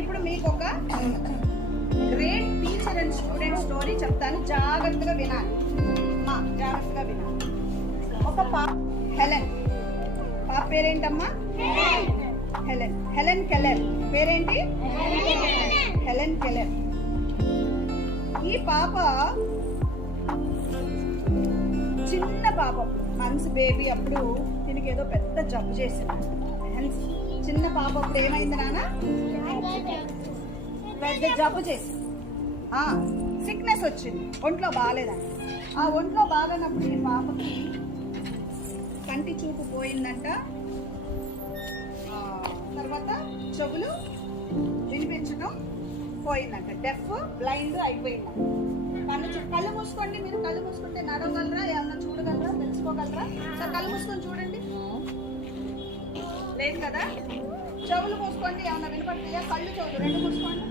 ఇప్పుడు మీకు ఒక great teacher and student story చెప్తాను, జాగ్రత్తగా వినాలి. జాగ్రత్తగా వినాలి. ఒక హెలెన్, పాప పేరేంటమ్మా? Helen Keller. పేరేంటి? Helen Keller. ఈ పాప చిన్న పాప, మంత్స్ బేబీ. అప్పుడు దీనికి ఏదో పెద్ద జబ్బు చేసింది. చిన్న పాప అప్పుడు ఏమైంది నాన్న? పెద్ద జబ్బు చేసింది, సిక్నెస్ వచ్చింది, ఒంట్లో బాగాలేదండి. ఆ ఒంట్లో బాగానప్పుడు ఈ పాపకి కంటి చూపు పోయిందంట. తర్వాత చెవులు వినిపించడం పోయిందంట. డెఫ్, బ్లైండ్ అయిపోయిందంట. కళ్ళు మూసుకోండి. మీరు కళ్ళు మూసుకుంటే నడవగలరా? ఏమన్నా చూడగలరా? తెలుసుకోగలరా? సార్ కళ్ళు మూసుకొని చూడండి. లేదు కదా. చెవులు మూసుకోండి. ఏమన్నా వినపడుతుందా? కళ్ళు చెవులు రెండు మూసుకోండి.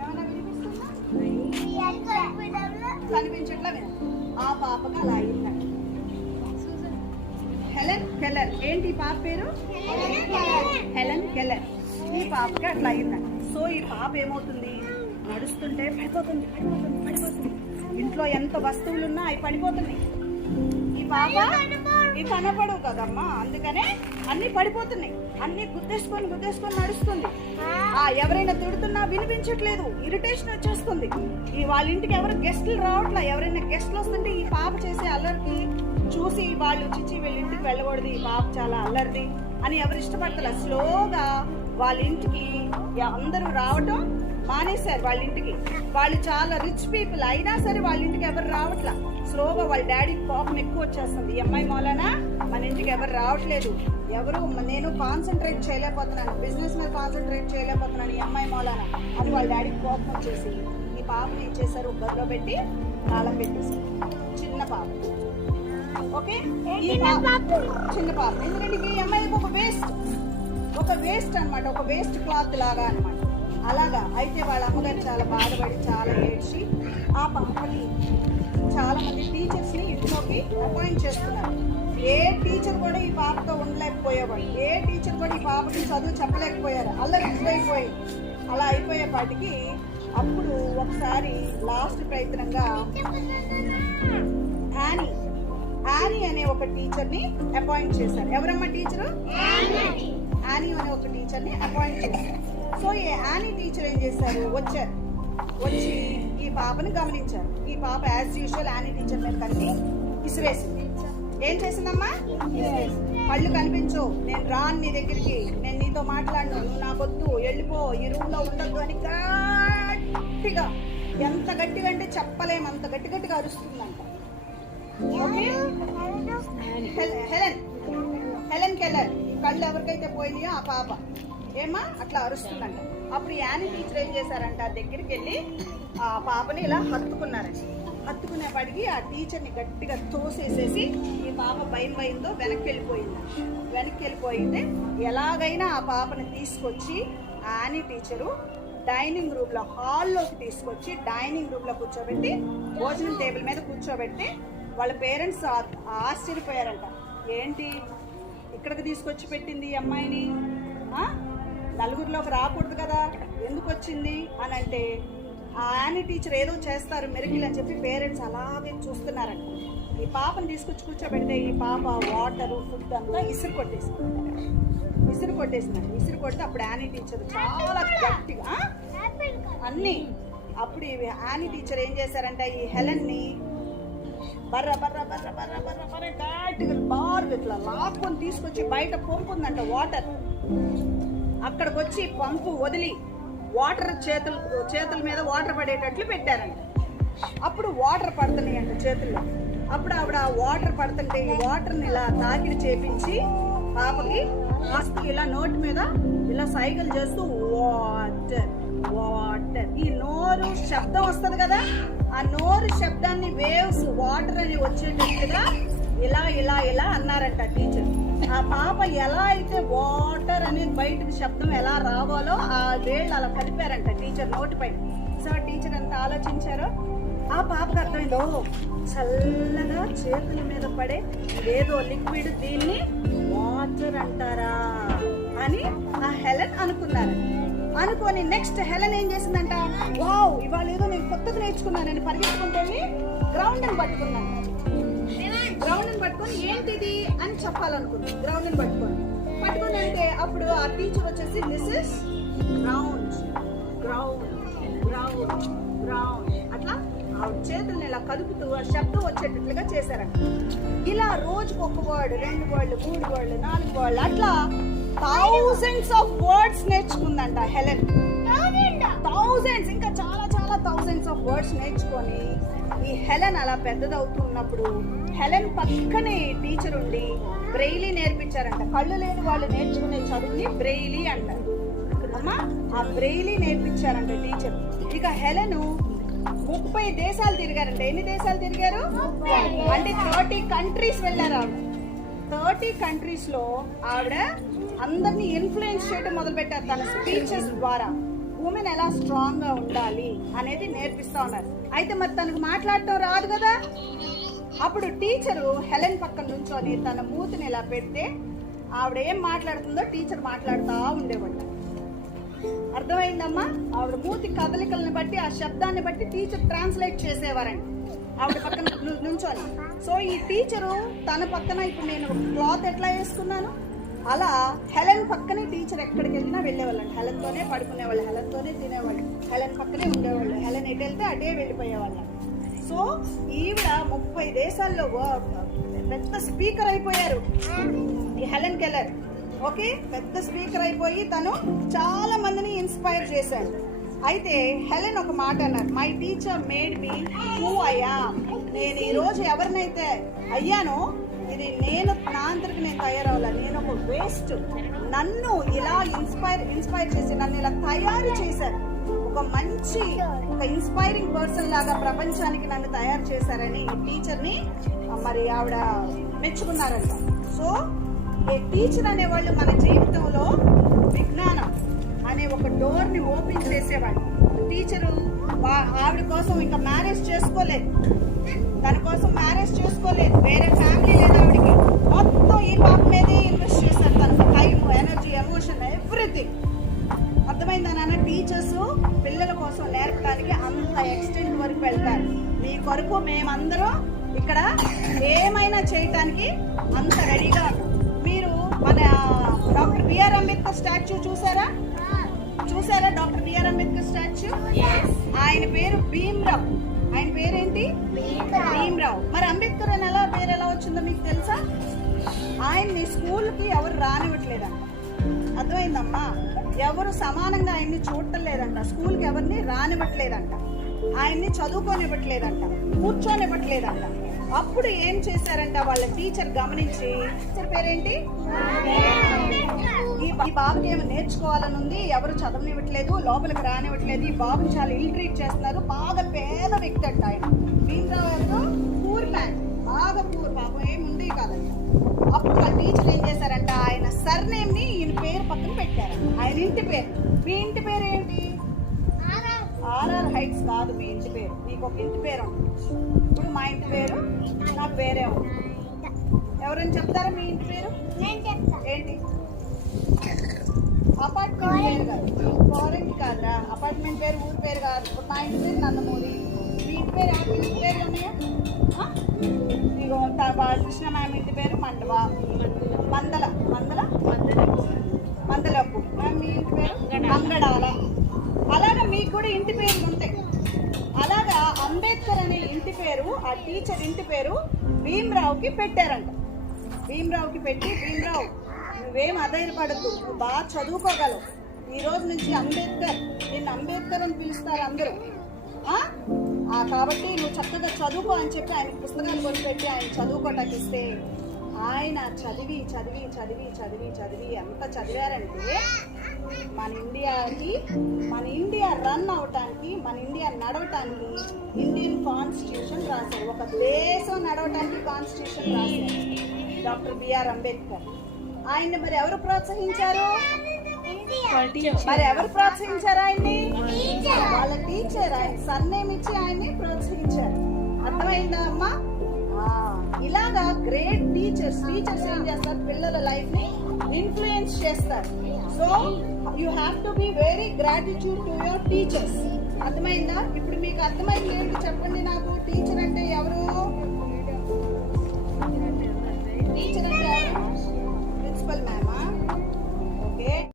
ఏమన్నా వినిపిస్తుందా? కనిపించట్లా. ఆ పాపగా అలా అయిందంట. Helen Keller. ఏంటి పాప పేరు? Helen Keller. ఈ పాపకి అట్లా అయిందంట. సో ఈ పాప ఏమవుతుంది? నడుస్తుంటే పడిపోతుంది. ఇంట్లో ఎంత వస్తువులు ఉన్నా అవి పడిపోతున్నాయి. ఈ పాప ఇవి కనపడవు కదమ్మా, అందుకనే అన్ని పడిపోతున్నాయి. అన్ని గుద్దేసుకొని నడుస్తుంది. ఎవరైనా తిడుతున్నా వినిపించట్లేదు, ఇరిటేషన్ వచ్చేస్తుంది. వాళ్ళ ఇంటికి ఎవరు గెస్టులు రావట్లా. ఎవరైనా గెస్టులు వస్తుంటే ఈ పాప చేసే అల్లరికి చూసి వాళ్ళు చిచ్చి వీళ్ళ ఇంటికి వెళ్ళకూడదు, ఈ పాప చాలా అల్లరిది అని ఎవరు ఇష్టపడతలే. స్లోగా వాళ్ళ ఇంటికి అందరూ రావటం మానేశారు. వాళ్ళ ఇంటికి వాళ్ళు చాలా రిచ్ పీపుల్ అయినా సరే వాళ్ళ ఇంటికి ఎవరు రావట్లా. స్లోగా వాళ్ళ డాడీకి కోపం ఎక్కువ వచ్చేస్తుంది. ఈ అమ్మాయి మూలన మన ఇంటికి ఎవరు రావట్లేదు, నేను కాన్సన్ట్రేట్ చేయలేకపోతున్నాను, బిజినెస్ మీద కాన్సన్ట్రేట్ చేయలేకపోతున్నాను ఈ అమ్మాయి మూలన అని వాళ్ళ డాడీకి కోపం వచ్చేసి ఈ పాపని ఏం చేశారు? గదిలో పెట్టి తాళం పెట్టేశారు. చిన్న పాప. ఓకే, చిన్న పాప. ఎందుకంటే ఈ అమ్మాయికి ఒక వేస్ట్ అనమాట, ఒక వేస్ట్ క్లాత్ లాగా అనమాట. అలాగా అయితే వాళ్ళ అమ్మగారు చాలా బాధపడి చాలా ఏడ్చి ఆ పాపని చాలా మంది టీచర్స్ని ఇంట్లోకి అపాయింట్ చేస్తున్నారు. ఏ టీచర్ కూడా ఈ పాపతో ఉండలేకపోయేవాడు. ఏ టీచర్ కూడా ఈ పాపకి చదువు చెప్పలేకపోయారు. అల్లరి అయిపోయింది. అలా అయిపోయేపాటికి అప్పుడు ఒకసారి లాస్ట్ ప్రయత్నంగా యానీ అనే ఒక టీచర్ని అపాయింట్ చేశారు. ఎవరమ్మా టీచరు? యానీ అనే ఒక టీచర్ని అపాయింట్ చేశారు. సో ఈ యానీ టీచర్ ఏం చేశారు? వచ్చి ఈ పాపని గమనించారు. ఈ పాప యాజ్ యూజువల్ యానీ టీచర్ మీద కన్ని ఇసిరేసింది. ఏం చేసిందమ్మా? కళ్ళు కనిపించు, నేను రాను నీ దగ్గరికి, నేను నీతో మాట్లాడను, నువ్వు నాకొద్దు, వెళ్ళిపో, ఈ రూమ్ లో ఉండద్దు అని గట్టిగా, ఎంత గట్టిగా అంటే చెప్పలేము అంత గట్టిగా అరుస్తుందంట. Helen Keller. కళ్ళు ఎవరికైతే పోయినాయో ఆ పాప అట్లా అరుస్తుందంట. అప్పుడు యానీ టీచర్ ఏం చేశారంట? ఆ దగ్గరికి వెళ్ళి ఆ పాపని ఇలా హత్తుకున్నారండి. హత్తుకునేపాటికి ఆ టీచర్ని గట్టిగా తోసేసేసి ఈ పాప భయంతో వెనక్కి వెళ్ళిపోయింది. ఎలాగైనా ఆ పాపని తీసుకొచ్చి యానీ టీచరు డైనింగ్ రూమ్ లో, హాల్లోకి తీసుకొచ్చి డైనింగ్ రూమ్ లో కూర్చోబెట్టి, భోజనం టేబుల్ మీద కూర్చోబెట్టి వాళ్ళ పేరెంట్స్ ఆశ్చర్యపోయారంట. ఏంటి ఇక్కడికి తీసుకొచ్చి పెట్టింది ఈ అమ్మాయిని? నలుగురిలోకి రాకూడదు కదా, ఎందుకు వచ్చింది అని అంటే ఆ యానీ టీచర్ ఏదో చేస్తారు మెరికిల్ అని చెప్పి పేరెంట్స్ అలాగే చూస్తున్నారంట. ఈ పాపను తీసుకొచ్చి కూర్చోబెడితే ఈ పాప వాటరు, ఫుడ్ అంతా ఇసురు కొట్టేసిందండి. ఇసురు కొడితే అప్పుడు యానీ టీచర్ చాలా గట్టిగా అన్నీ. అప్పుడు యానీ టీచర్ ఏం చేశారంటే ఈ హెలెన్ని గట్టిగా బాగా ఇట్లా లాక్కొని తీసుకొచ్చి బయట పంపుందంట వాటర్. అక్కడికి వచ్చి పంపు వదిలి వాటర్ చేతుల మీద వాటర్ పడేటట్లు పెట్టారంట. అప్పుడు వాటర్ పడుతున్నాయంట చేతుల్లో. అప్పుడు ఆవిడ వాటర్ పడుతుంటే ఈ వాటర్ని ఇలా తాకిడి చేపించి పాపకి కాస్త ఇలా నోటి మీద ఇలా సైకిల్ చేస్తూ వాటర్ వాటర్, ఈ నోరు శబ్దం వస్తుంది కదా, ఆ నోరు శబ్దాన్ని వేవ్స్ వాటర్ అని వచ్చేటట్టుగా ఇలా ఇలా ఇలా అన్నారంట టీచర్. ఆ పాప ఎలా అయితే వాటర్ అనేది బయటకు శబ్దం ఎలా రావాలో ఆ వేళ్ళు అలా కలిపారంట టీచర్ నోటి పైన. సో టీచర్ ఎంత ఆలోచించారో ఆ పాపకు అర్థమైంది, ఓ చల్లగా చేతుల మీద పడే ఏదో లిక్విడ్, దీన్ని వాటర్ అంటారా అని ఆ హెలెన్ అనుకున్నారు. అనుకొని నెక్స్ట్ హెలెన్ ఏం చేసిందంట, వావ్ ఇవాళ ఏదో నేను కొత్తది నేర్చుకున్నానని పరిగెత్తుకుంటే గ్రౌండ్ ని పట్టుకున్నాను. గ్రౌండ్ ని పట్టుకొని ఏంటిది అని చెప్పాలనుకుంది. గ్రౌండ్ ని పట్టుకొని అంటే అప్పుడు ఆ టీచర్ వచ్చేసి this is ground ground ground ground అట్లా ఆ చేతుల్ని ఇలా కదుపుతూ ఆ శబ్దం వచ్చేటట్లుగా చేశారంట. ఇలా రోజుకు ఒక వర్డ్, 2 వర్డ్లు, 3 వర్డ్లు, 4 వర్డ్లు అట్లా థౌజండ్స్ ఆఫ్ వర్డ్స్ నేర్చుకుందంట హెలెన్. థౌజండ్స్, ఇంకా చాలా చాలా థౌజండ్స్ ఆఫ్ వర్డ్స్ నేర్చుకొని ఈ హెలెన్ అలా పెద్దదవుతున్నప్పుడు హెలెన్ పక్కనే టీచర్ ఉండి బ్రెయిలీ నేర్పించారంట. కళ్ళు లేని వాళ్ళు నేర్చుకునే చదువుని బ్రెయిలీ అంటారు అమ్మా. ఆ బ్రెయిలీ నేర్పించారంట టీచర్. ఇక హెలెన్ 30 దేశాలు తిరిగారంట. ఎన్ని దేశాలు తిరిగారు అంటే 30 కంట్రీస్ వెళ్ళారు ఆవిడ. 30 కంట్రీస్ లో ఆవిడ అందరినీ ఇన్ఫ్లుయెన్స్ చేయడం మొదలు పెట్టారు. తన స్పీచెస్ ద్వారా ఉమెన్ ఎలా స్ట్రాంగ్ గా ఉండాలి అనేది నేర్పిస్తా ఉన్నారు. అయితే మరి తనకు మాట్లాడటం రాదు కదా. అప్పుడు టీచరు హెలెన్ పక్కన నుంచొని తన మూతిని ఇలా పెడితే ఆవిడ ఏం మాట్లాడుతుందో టీచర్ మాట్లాడుతూ ఉండేవాళ్ళు. అర్థమైందమ్మా? ఆవిడ మూతి కదలికలను బట్టి ఆ శబ్దాన్ని బట్టి టీచర్ ట్రాన్స్లేట్ చేసేవారండి ఆవిడ పక్కన నుంచొని. సో ఈ టీచరు తన పక్కన ఇప్పుడు నేను క్లాత్ ఎట్లా వేసుకున్నాను అలా హెలెన్ పక్కనే టీచర్ ఎక్కడికి వెళ్ళినా వెళ్ళేవాళ్ళండి. హెలెన్తోనే పడుకునేవాళ్ళు, హెలెన్తోనే తినేవాళ్ళు, హెలెన్ పక్కనే ఉండేవాళ్ళు. హెలెన్ ఎటు వెళ్తే అటే వెళ్ళిపోయేవాళ్ళం. సో ఈవిడ 30 దేశాల్లో పెద్ద స్పీకర్ అయిపోయారు ఈ హెలెన్ కెల్లర్. ఓకే, పెద్ద స్పీకర్ అయిపోయి తను చాలా మందిని ఇన్స్పైర్ చేశారు. అయితే హెలెన్ ఒక మాట అన్నారు, my teacher made me who I am. నేను ఈరోజు ఎవరినైతే అయ్యానో ఇది నేను నా అంతరికి నేను తయారవ్వాలి. నేను ఒక వేస్ట్. నన్ను ఇలా ఇన్స్పైర్ చేసి నన్ను ఇలా తయారు చేశారు. ఒక మంచి ఒక ఇన్స్పైరింగ్ పర్సన్ లాగా ప్రపంచానికి నన్ను తయారు చేశారని టీచర్ని మరి ఆవిడ మెచ్చుకున్నారంట. సో ఈ టీచర్ అనేవాళ్ళు మన జీవితంలో విజ్ఞానం అనే ఒక డోర్ని ఓపెన్ చేసేవాళ్ళు. టీచరు ఆవిడ కోసం ఇంకా మ్యారేజ్ చేసుకోలేదు, తన కోసం మ్యారేజ్ చేసుకోలేదు, వేరే ఫ్యామిలీ లేదు ఆవిడకి. మొత్తం ఈ పాప మీదే ఇన్వెస్ట్ చేశారు తన టైం, ఎనర్జీ, ఎమోషన్, ఎవ్రీథింగ్. అర్థమైందా నాన్న? టీచర్స్ పిల్లల కోసం నేర్పడానికి అంత ఎక్స్టెంట్ వరకు వెళ్తారు. మీ కొరకు మేమందరం ఇక్కడ ఏమైనా చేయటానికి అంత రెడీగా ఉన్నాం. మీరు మన డాక్టర్ బిఆర్ అంబేద్కర్ స్టాచ్యూ చూసారా? Doctor B R Ambedkar statue. ఆయన పేరు భీమ్రావ్. ఆయన పేరేంటి? భీమ్రావ్. మరి అంబేద్కర్ అని ఎలా పేరు ఎలా వచ్చిందో మీకు తెలుసా? ఆయన్ని స్కూల్కి ఎవరు రానివ్వట్లేదంట. అర్థమైందమ్మా? ఎవరు సమానంగా ఆయన్ని చూడటం లేదంట. స్కూల్కి ఎవరిని రానివ్వట్లేదంట, ఆయన్ని చదువుకోనివ్వట్లేదంట, కూర్చోనివ్వట్లేదంట. అప్పుడు ఏం చేశారంట వాళ్ళ టీచర్ గమనించి, టీచర్ పేరేంటి? ఈ బాబుకి ఏమో నేర్చుకోవాలని ఉంది, ఎవరు చదవనివ్వట్లేదు, లోపలికి రానివ్వట్లేదు, ఈ బాబుని చాలా ఇల్ ట్రీట్ చేస్తున్నారు. బాగా పేద వ్యక్తి అంట ఆయన. భీమ్రావు పూర్ మ్యాన్, బాగా పూర్, పాపం ఏముంది కాదంట. అప్పుడు వాళ్ళ టీచర్ ఏం చేశారంట, ఆయన సర్నేమ్ ని ఈయన పేరు పక్కన పెట్టారంట. ఆయన ఇంటి పేరు. మీ ఇంటి పేరు ఏంటి? ఆర్ఆర్ హైట్స్ కాదు మీ ఇంటి పేరు. మీకు ఒక ఇంటి పేరు ఉంటుంది. ఇప్పుడు మా ఇంటి పేరు నాకు వేరే ఉంది. ఎవరైనా చెప్తారా మీ ఇంటి పేరు ఏంటి? అపార్ట్మెంట్ పేరు కాదు, ఫారెన్ కాదురా. అపార్ట్మెంట్ పేరు ఊరి పేరు కాదు. ఇప్పుడు మా ఇంటి పేరు నందమూరి. మీ ఇంటి పేరు ఎవరి ఇంటి పేరు ఉన్నాయా? మీకు కృష్ణ మ్యామ్ ఇంటి పేరు మండవ, మందలపు. మ్యామ్ మీ ఇంటి పేరు అంగడాల. అలాగా మీకు కూడా ఇంటి పేర్లు ఉంటాయి. అలాగా అంబేద్కర్ అనే ఇంటి పేరు ఆ టీచర్ ఇంటి పేరు భీమ్రావుకి పెట్టారంట. భీమ్రావుకి పెట్టి, భీమ్రావు నువ్వేం అధైర్యపడద్దు, నువ్వు బాగా చదువుకోగలవు. ఈ రోజు నుంచి అంబేద్కర్, నిన్ను అంబేద్కర్ అని పిలుస్తారు అందరూ. కాబట్టి నువ్వు చక్కగా చదువుకో అని చెప్పి ఆయన పుస్తకాలు కొనిపెట్టి ఆయన చదువుకోవటానికి ఇస్తే ఆయన చదివి చదివి చదివి చదివి చదివి ఎంత చదివారంటే మన ఇండియా రన్ అవటానికి, మన ఇండియా నడవటానికి ఇండియన్ కాన్స్టిట్యూషన్ రాశారు. ఒక దేశం నడవటానికి కాన్స్టిట్యూషన్ రాశారు డాక్టర్ బిఆర్ అంబేద్కర్. ఆయన్ని మరి ఎవరు ప్రోత్సహించారు? ఆయన్ని? వాళ్ళ టీచర్. ఆయన సర్నేమ్ ఇచ్చి ఆయన్ని ప్రోత్సహించారు. అర్థమైందా అమ్మా? ఇలాగా గ్రేట్ టీచర్స్ ఏం చేస్తారు, పిల్లల లైఫ్ ని ఇన్ఫ్లుయెన్స్ చేస్తారు. So you have to be very gratitude to your teachers. అర్థమైందా? ఇప్పుడు మీకు అర్థమైంది ఏంటి చెప్పండి నాకు. టీచర్ అంటే